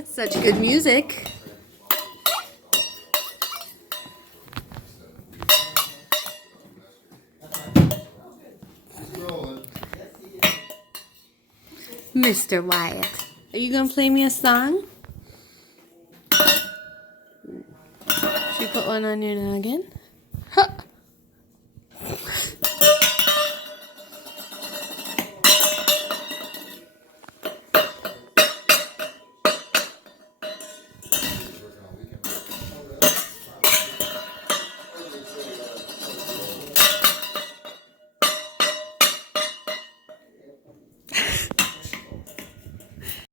That's such good music. Mr. Wyatt, are you gonna play me a song? Should we put one on your noggin? Huh.